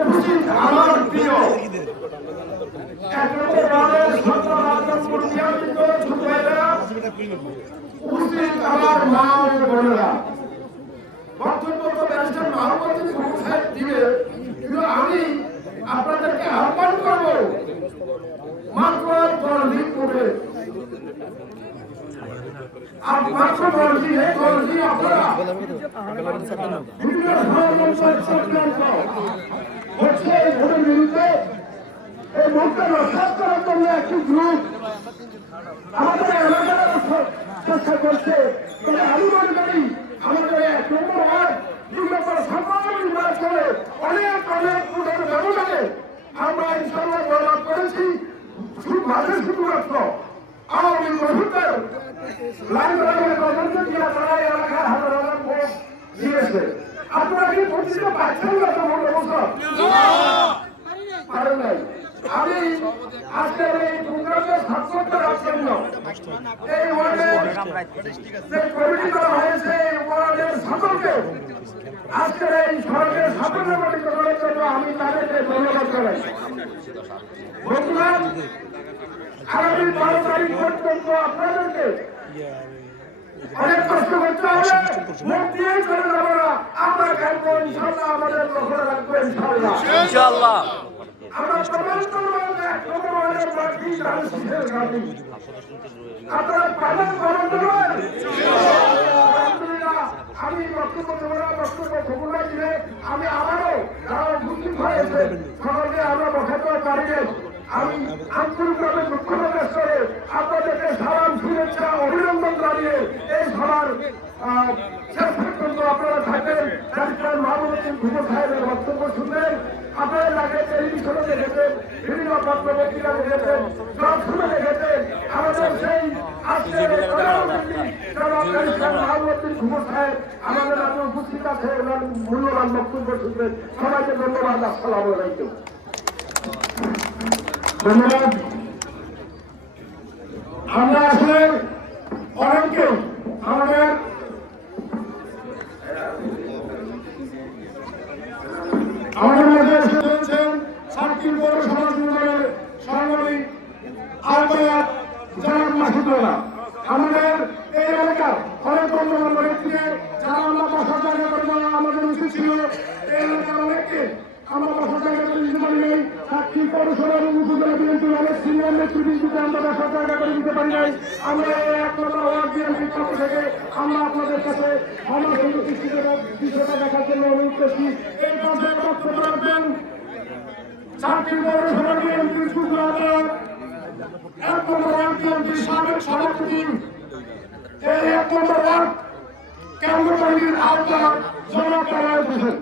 উপস্থিত আমার প্রিয় উপস্থিত আমার মা ও বোনেরা, বক্তব্য তো ব্যারিস্টার মাহমুদুল সাহেব দিবে, কিন্তু আমি আপনাদেরকে আহ্বান করব মাত্র 10 দিন পরে মাত্র 10 দিন আপনারা হচ্ছে এই ভোটের বিরুদ্ধে এই ভোটটা রক্ষা করার জন্য একটি গ্রুপ আমাদের এলাকার চেষ্টা করছে। তবে আমি মনে করি আমাদের 1 নম্বর ওয়ার্ড 2 নম্বর সম্মান নির্বাচনে অনেক ভোটের ব্যবধানে আমরা ইনশাআল্লাহ জয়লাভ করেছি। শুধুমাত্র আওয়ামী লীগের লাইন গভর্নমেন্ট দিয়ে তারা এলাকার হাজার হাজার ভোট দিয়েছে। আপনারা কি প্রতিষ্ঠিত পাচ্ছেন না তো ভোট অবস্থা পারেন নাই। আমি আজকের এই প্রোগ্রামে সাক্ষাৎ করার জন্য এই ওয়ার্ডের যে কমিটি করা হয়েছে এই ওয়ার্ডের সকলকে আজকের এই সড়কের সাফল্য গঠিত করার জন্য আমি তাদেরকে ধন্যবাদ জানাই। বন্ধুরা, আগামী 12 তারিখ পর্যন্ত আপনাদেরকে অনেক কষ্ট করতে হবে, মুখ দিয়ে চলে যাবো না। আমরা খেলবো ইনশাআল্লাহ, আমাদের লক্ষ্য রাখবো ইনশাআল্লাহ। আমরা প্রমাণ করবো যে ভগবানের প্রার্থী তাদের প্রার্থী আপনারা পালন করবেন। আমি বক্তব্য দেবো না, বক্তব্য খবর দিলে আমি আবারও যারা উপস্থিত হয়েছে সকলকে আমরা বসাতে পারিনি। আমি আন্তরিকভাবে দুঃখ প্রকাশ করে আপনাদেরকে সালাম, শুভেচ্ছা, অভিনন্দন জানিয়ে এই সভার শেষ পর্যন্ত আপনারা থাকবেন। ডাক্তার মাহমুদুল ঘুমো সাহেবের বক্তব্য শুনবেন। আপনারা লাগে টেলিভিশনে দেখেছেন, বিভিন্ন পত্র পত্রিকা দেখেছেন, সব শুনে দেখেছেন। আমাদের সেই আজকের মাহমুদুল ঘুমো সাহেব আমাদের আপনি উপস্থিত আছে, ওনার মূল্যবান বক্তব্য শুনবেন। সবাইকে ধন্যবাদ। আসসালামু আলাইকুম। ধন্যবাদ। আমরা আসলে অনেকে আমাদের মধ্যে এসে রয়েছেন সাতক্ষীরা পৌরসভা যুবদলের সাংগঠনিক আহ্বায়ক জনাব মাসুদুল্লাহ। আমাদের এই এলাকার অনেক গণ্যমান্য ব্যক্তিকে যারা আমরা বসার জায়গা করবো, আমাদের উচিত ছিল এই এলাকার অনেককে আমরা বসার জায়গা করে দিতে পারি নাই। সাতক্ষীরা পৌরসভা এবং উপজেলা বিএনপির অনেক সিনিয়র নেতৃবৃন্দকে আমরা বসার জায়গা করে দিতে পারি নাই। আমরা এই 1 নম্বর ওয়ার্ড বিএনপির পক্ষ থেকে আমরা আপনাদের কাছে বিষয়টা দেখার জন্য অনুরোধ করছি। এই পর্যায়ে বক্তব্য রাখবেন সাতক্ষীরা পৌরসভা বিএনপির যুগ্ম আহ্বায়ক 1 নম্বর ওয়ার্ড বিএনপির সাবেক সভাপতি, এই 1 নম্বর ওয়ার্ড কেন্দ্র বাহিনীর আহ্বায়ক জনাব তারায় হোসেন।